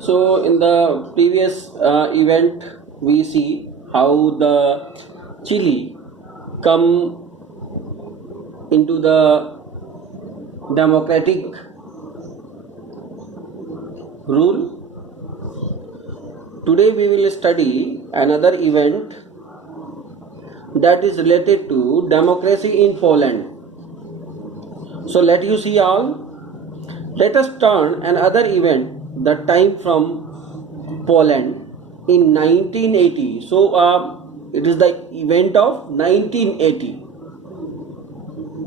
So in the previous event, we see how the Chile come into the democratic rule. Today we will study another event that is related to democracy in Poland. So let you see all. Let us turn another event, the time from Poland in 1980. So it is the event of 1980.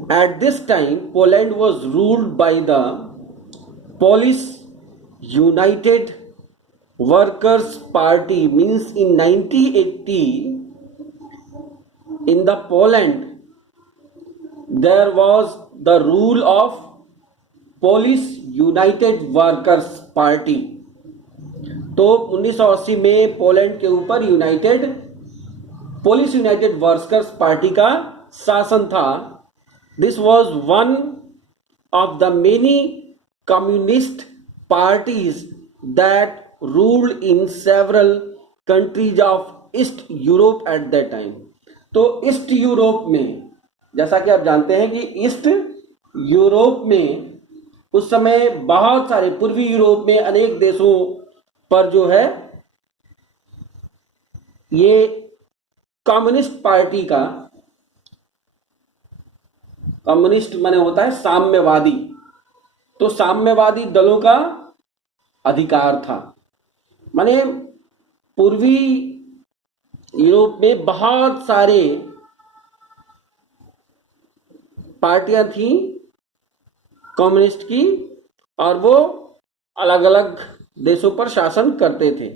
At this time, Poland was ruled by the Polish United Workers Party. Means in 1980, in the Poland, there was the rule of Polish United workers party. तो 1980 में Poland के ऊपर Polish United workers party का शासन था. This was one of the many communist parties that ruled in several countries of east Europe at that time. तो east Europe में, जैसा कि आप जानते हैं कि ईस्ट यूरोप में उस समय बहुत सारे, पूर्वी यूरोप में अनेक देशों पर जो है ये कम्युनिस्ट पार्टी का, कम्युनिस्ट माने होता है साम्यवादी, तो साम्यवादी दलों का अधिकार था. माने पूर्वी यूरोप में बहुत सारे पार्टियां थी कम्युनिस्ट की, और वो अलग अलग देशों पर शासन करते थे.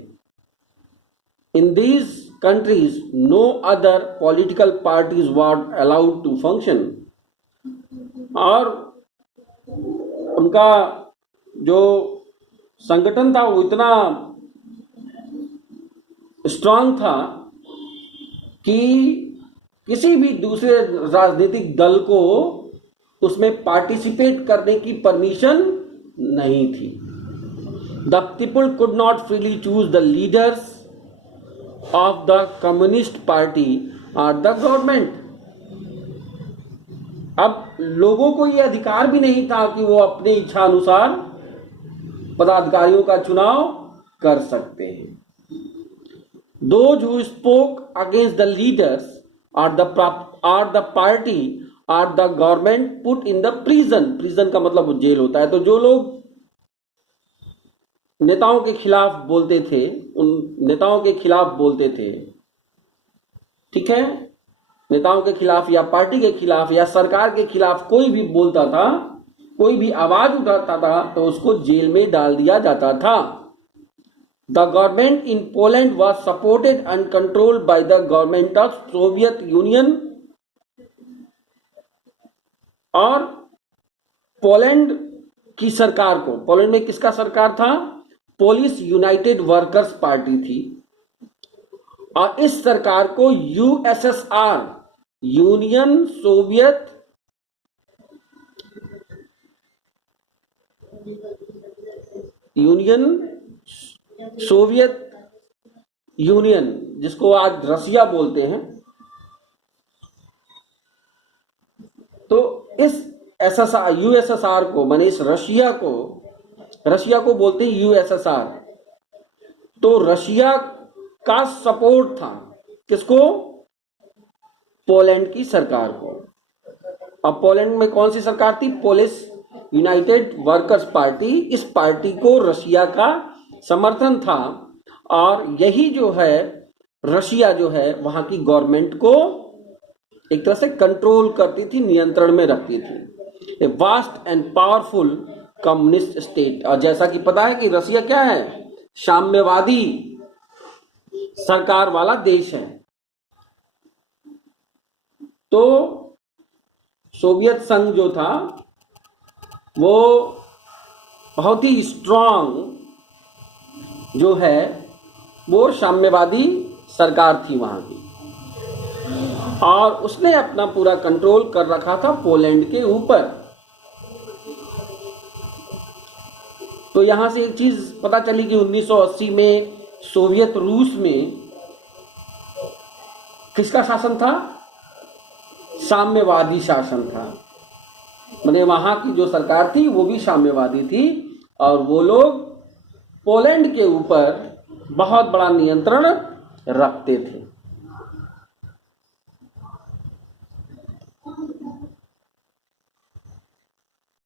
In these countries no other political parties were allowed to function. और उनका जो संगठन था वो इतना स्ट्रांग था कि किसी भी दूसरे राजनीतिक दल को उसमें पार्टिसिपेट करने की परमिशन नहीं थी. The people could not freely choose the leaders of the communist party और द गवर्नमेंट. अब लोगों को यह अधिकार भी नहीं था कि वो अपने इच्छा अनुसार पदाधिकारियों का चुनाव कर सकते हैं. Those who spoke against the leaders or the party और the government put in the prison. Prison का मतलब जेल होता है. तो जो लोग नेताओं के खिलाफ बोलते थे, उन नेताओं के खिलाफ बोलते थे, ठीक है, नेताओं के खिलाफ या पार्टी के खिलाफ या सरकार के खिलाफ कोई भी बोलता था, कोई भी आवाज उठाता था, तो उसको जेल में डाल दिया जाता था. The government in Poland was supported and controlled by the government of Soviet union. और पोलैंड की सरकार को, पोलैंड में किसका सरकार था? पोलिश यूनाइटेड वर्कर्स पार्टी थी. और इस सरकार को यूएसएसआर, यूनियन सोवियत यूनियन, जिसको आज रसिया बोलते हैं, तो इस एसएसआर, यूएसएसआर को, माने इस रशिया को बोलते हैं यूएसएसआर. तो रशिया का सपोर्ट था किसको? पोलैंड की सरकार को. अब पोलैंड में कौन सी सरकार थी? Polish United workers party. इस पार्टी को रशिया का समर्थन था, और यही जो है रशिया जो है वहां की गवर्नमेंट को एक तरह से कंट्रोल करती थी, नियंत्रण में रखती थी. A vast and powerful communist state. और जैसा कि पता है कि रसिया क्या है? साम्यवादी सरकार वाला देश है. तो सोवियत संघ जो था वो बहुत ही स्ट्रांग जो है, वो साम्यवादी सरकार थी वहां की, और उसने अपना पूरा कंट्रोल कर रखा था पोलैंड के ऊपर. तो यहाँ से एक चीज पता चली कि 1980 में सोवियत रूस में किसका शासन था? साम्यवादी शासन था। मतलब वहां की जो सरकार थी वो भी साम्यवादी थी और वो लोग पोलैंड के ऊपर बहुत बड़ा नियंत्रण रखते थे।